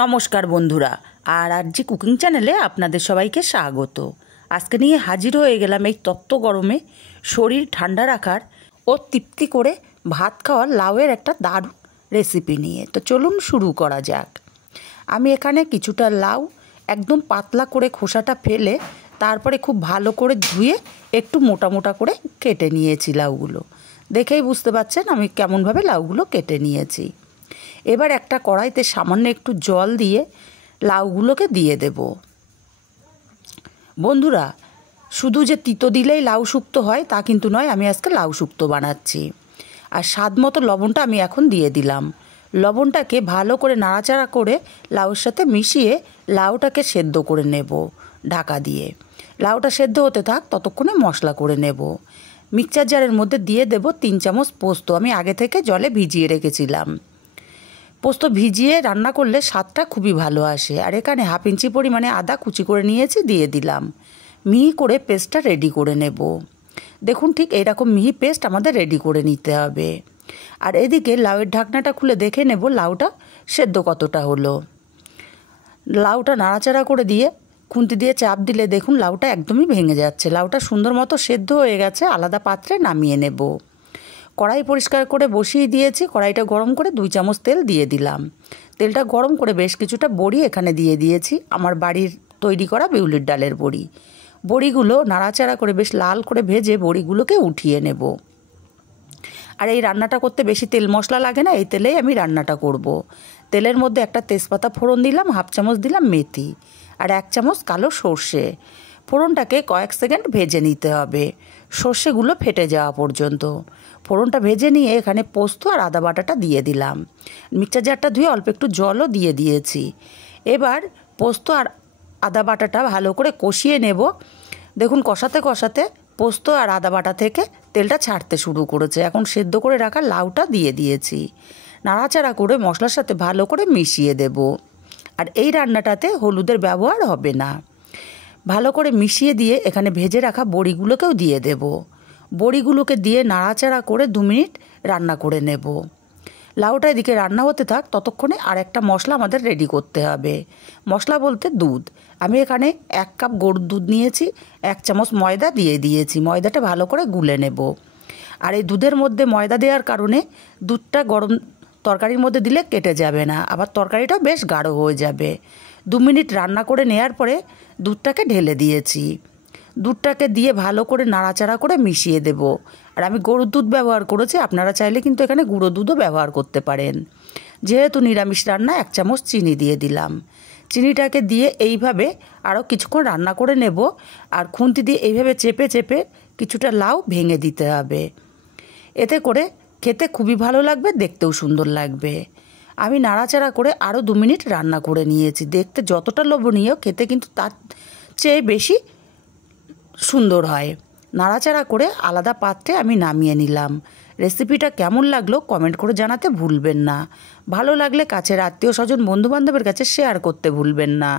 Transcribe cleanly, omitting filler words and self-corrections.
নমস্কার বন্ধুরা, আরজি কুকিং চ্যানেলে আপনাদের সবাইকে স্বাগত। আজকে নিয়ে হাজির হয়ে গেলাম এই তপ্ত গরমে শরীর ঠান্ডা রাখার ও তৃপ্তি করে ভাত খাওয়ার লাউয়ের একটা দারুণ রেসিপি নিয়ে। তো চলুন শুরু করা যাক। আমি এখানে কিছুটা লাউ একদম পাতলা করে খোসাটা ফেলে তারপরে খুব ভালো করে ধুয়ে একটু মোটা মোটা করে কেটে নিয়েছি। লাউগুলো দেখেই বুঝতে পারছেন আমি কেমনভাবে লাউগুলো কেটে নিয়েছি। এবার একটা কড়াইতে সামান্য একটু জল দিয়ে লাউগুলোকে দিয়ে দেব। বন্ধুরা, শুধু যে তিতো দিলেই লাউ শুক্তো হয় তা কিন্তু নয়, আমি আজকে লাউ শুক্তো বানাচ্ছি। আর স্বাদ মতো লবণটা আমি এখন দিয়ে দিলাম। লবণটাকে ভালো করে নাড়াচাড়া করে লাউর সাথে মিশিয়ে লাউটাকে সেদ্ধ করে নেব ঢাকা দিয়ে। লাউটা সেদ্ধ হতে থাক, ততক্ষণে মশলা করে নেব। মিক্সচার জারের মধ্যে দিয়ে দেব 3 চামচ পোস্ত। আমি আগে থেকে জলে ভিজিয়ে রেখেছিলাম। পোস্ত ভিজিয়ে রান্না করলে স্বাদটা খুবই ভালো আসে। আর এখানে 1/2 ইঞ্চি পরিমাণে আদা কুচি করে নিয়েছি, দিয়ে দিলাম। মিহি করে পেস্টটা রেডি করে নেব। দেখুন, ঠিক এইরকম মিহি পেস্ট আমাদের রেডি করে নিতে হবে। আর এদিকে লাউয়ের ঢাকনাটা খুলে দেখে নেব লাউটা সেদ্ধ কতটা হলো। লাউটা নাড়াচাড়া করে দিয়ে খুন্তি দিয়ে চাপ দিলে দেখুন লাউটা একদমই ভেঙে যাচ্ছে। লাউটা সুন্দর মতো সেদ্ধ হয়ে গেছে। আলাদা পাত্রে নামিয়ে নেব। কড়াই পরিষ্কার করে বসিয়ে দিয়েছি। কড়াইটা গরম করে 2 চামচ তেল দিয়ে দিলাম। তেলটা গরম করে বেশ কিছুটা বড়ি এখানে দিয়ে দিয়েছি। আমার বাড়ির তৈরি করা বিউলির ডালের বড়ি। বড়িগুলো নাড়াচাড়া করে বেশ লাল করে ভেজে বড়িগুলোকে উঠিয়ে নেব। আর এই রান্নাটা করতে বেশি তেল মশলা লাগে না, এই তেলেই আমি রান্নাটা করব। তেলের মধ্যে একটা তেজপাতা ফোড়ন দিলাম, 1/2 চামচ দিলাম মেথি, আর 1 চামচ কালো সর্ষে। ফোড়নটাকে কয়েক সেকেন্ড ভেজে নিতে হবে, সর্ষেগুলো ফেটে যাওয়া পর্যন্ত। ফোড়নটা ভেজে নিয়ে এখানে পোস্ত আর আদা বাটাটা দিয়ে দিলাম। মিক্সচার জারটা ধুয়ে অল্প একটু জলও দিয়ে দিয়েছি। এবার পোস্ত আর আদা বাটাটা ভালো করে কষিয়ে নেব। দেখুন, কষাতে কষাতে পোস্ত আর আদা বাটা থেকে তেলটা ছাড়তে শুরু করেছে। এখন সেদ্ধ করে রাখা লাউটা দিয়ে দিয়েছি। নাড়াচাড়া করে মশলার সাথে ভালো করে মিশিয়ে দেব। আর এই রান্নাটাতে হলুদের ব্যবহার হবে না। ভালো করে মিশিয়ে দিয়ে এখানে ভেজে রাখা বড়িগুলোকেও দিয়ে দেব। বড়িগুলোকে দিয়ে নাড়াচাড়া করে 2 মিনিট রান্না করে নেব। লাউটা এদিকে রান্না হতে থাক, ততক্ষণে আর একটা মশলা আমাদের রেডি করতে হবে। মশলা বলতে দুধ। আমি এখানে 1 কাপ গরুর দুধ নিয়েছি, 1 চামচ ময়দা দিয়ে দিয়েছি। ময়দাটা ভালো করে গুলে নেব। আর এই দুধের মধ্যে ময়দা দেওয়ার কারণে দুধটা গরম তরকারির মধ্যে দিলে কেটে যাবে না, আবার তরকারিটাও বেশ গাঢ় হয়ে যাবে। 2 মিনিট রান্না করে নেওয়ার পরে দুধটাকে ঢেলে দিয়েছি। দুধটাকে দিয়ে ভালো করে নাড়াচাড়া করে মিশিয়ে দেব। আর আমি গরুর দুধ ব্যবহার করেছি, আপনারা চাইলে কিন্তু এখানে গুঁড়ো দুধও ব্যবহার করতে পারেন। যেহেতু নিরামিষ রান্না, 1 চামচ চিনি দিয়ে দিলাম। চিনিটাকে দিয়ে এইভাবে আরও কিছুক্ষণ রান্না করে নেব। আর খুন্তি দিয়ে এইভাবে চেপে চেপে কিছুটা লাউ ভেঙে দিতে হবে। এতে করে খেতে খুবই ভালো লাগবে, দেখতেও সুন্দর লাগবে। আমি নাড়াচাড়া করে আরও 2 মিনিট রান্না করে নিয়েছি। দেখতে যতটা লোভনীয়, খেতে কিন্তু তার চেয়ে বেশি সুন্দর হয়। নাড়াচাড়া করে আলাদা পাত্রে আমি নামিয়ে নিলাম। রেসিপিটা কেমন লাগলো কমেন্ট করে জানাতে ভুলবেন না। ভালো লাগলে কাছের আত্মীয় স্বজন বন্ধুবান্ধবের কাছে শেয়ার করতে ভুলবেন না।